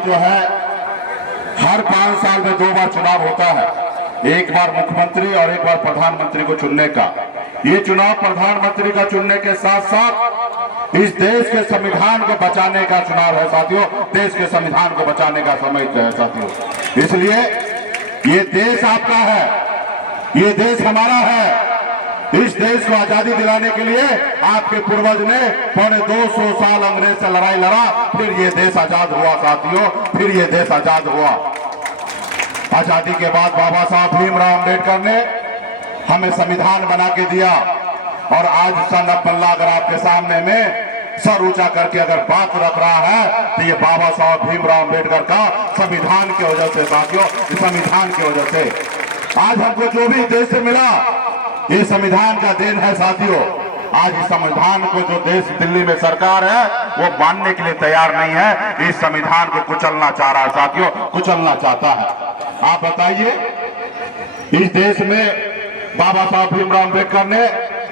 जो है हर 5 साल में 2 बार चुनाव होता है, एक बार मुख्यमंत्री और एक बार प्रधानमंत्री को चुनने का। ये चुनाव प्रधानमंत्री का चुनने के साथ साथ इस देश के संविधान को बचाने का चुनाव है साथियों। देश के संविधान को बचाने का समय है साथियों। इसलिए ये देश आपका है, ये देश हमारा है। इस देश को आजादी दिलाने के लिए आपके पूर्वज ने 250 साल अंग्रेज से लड़ाई लड़ा, फिर ये देश आजाद हुआ साथियों, फिर ये देश आजाद हुआ। आजादी के बाद बाबा साहब भीमराव अंबेडकर ने हमें संविधान बना के दिया, और आज संत पल्ला अगर आपके सामने में सर ऊंचा करके अगर बात रख रहा है तो ये बाबा साहब भीमराव अंबेडकर का संविधान की वजह से साथियों, संविधान की वजह से आज हमको जो भी देश से मिला ये संविधान का देन है साथियों। आज इस संविधान को जो देश दिल्ली में सरकार है वो मानने के लिए तैयार नहीं है, इस संविधान को कुचलना चाह रहा है साथियों, कुचलना चाहता है। आप बताइए, इस देश में बाबा साहब भीमराव अंबेडकर ने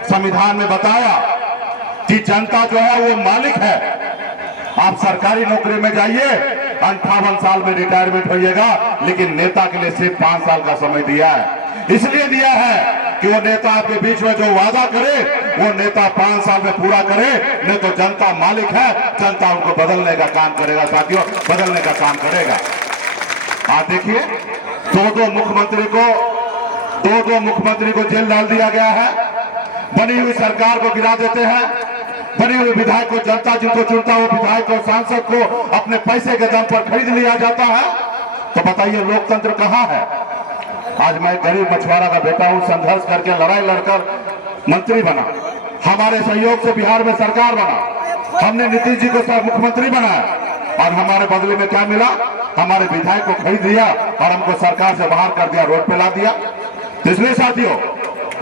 संविधान में बताया कि जनता जो है वो मालिक है। आप सरकारी नौकरी में जाइए, 58 साल में रिटायरमेंट होइएगा, लेकिन नेता के लिए सिर्फ 5 साल का समय दिया है। इसलिए दिया है कि वो नेता आपके बीच में जो वादा करे वो नेता 5 साल में पूरा करे, नहीं तो जनता मालिक है, जनता उनको बदलने का काम करेगा साथियों, बदलने का काम करेगा। आप देखिए, दो मुख्यमंत्री को जेल डाल दिया गया है, बनी हुई सरकार को गिरा देते हैं, बनी हुई विधायक को जनता जिनको चुनता है वो विधायक और सांसद को अपने पैसे के दम पर खरीद लिया जाता है। तो बताइए लोकतंत्र कहाँ है? आज मैं गरीब मछुआरा का बेटा हूं, संघर्ष करके लड़ाई लड़कर मंत्री बना, हमारे सहयोग से बिहार में सरकार बना, हमने नीतीश जी को मुख्यमंत्री बनाया, और हमारे बदले में क्या मिला? हमारे विधायक को खरीद लिया और हमको सरकार से बाहर कर दिया, रोड पे ला दिया। इसलिए साथियों,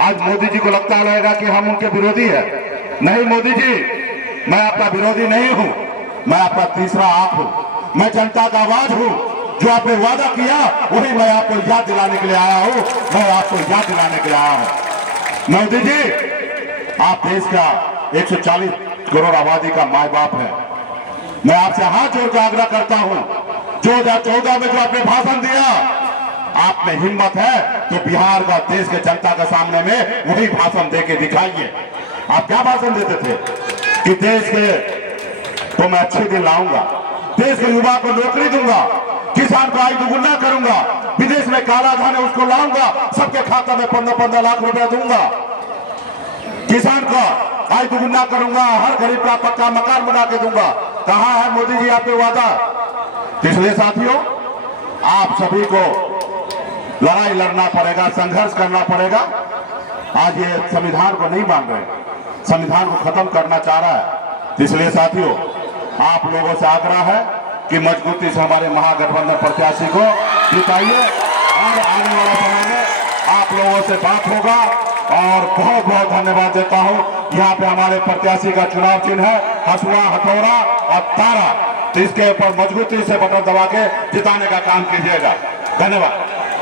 आज मोदी जी को लगता रहेगा कि हम उनके विरोधी है। नहीं मोदी जी, मैं आपका विरोधी नहीं हूं, मैं आपका तीसरा आंख हूं, मैं जनता का आवाज हूं। जो आपने वादा किया वही मैं आपको याद दिलाने के लिए आया हूं, मैं आपको याद दिलाने के लिए आया हूं। मोदी जी, आप देश का 140 करोड़ आबादी का माय बाप है। मैं आपसे हाथ जोड़ कर आग्रह करता हूं, 2014 में जो आपने भाषण दिया, आप में हिम्मत है तो बिहार का, देश के जनता के सामने में वही भाषण दे के दिखाइए। आप क्या भाषण देते थे कि देश के तो मैं अच्छे दिन लाऊंगा, देश के युवा को नौकरी दूंगा, किसान को आय दुगुना करूंगा, विदेश में काला धन है उसको लाऊंगा, सबके खाता में 15-15 लाख रुपया दूंगा, किसान को आय दुगुना करूंगा, हर गरीब का पक्का मकान बना के दूंगा। कहां है मोदी जी आपके वादा? इसलिए साथियों, आप सभी को लड़ाई लड़ना पड़ेगा, संघर्ष करना पड़ेगा। आज ये संविधान को नहीं मान रहे, संविधान को खत्म करना चाह रहा है। इसलिए साथियों, आप लोगों से आग्रह है कि मजबूती से हमारे महागठबंधन प्रत्याशी को जिताइए, और आने वाले समय में आप लोगों से बात होगा। और बहुत बहुत धन्यवाद देता हूं। यहाँ पे हमारे प्रत्याशी का चुनाव चिन्ह है हसुआ, हथौड़ा और तारा, तो इसके ऊपर मजबूती से बटन दबा के जिताने का काम कीजिएगा। धन्यवाद।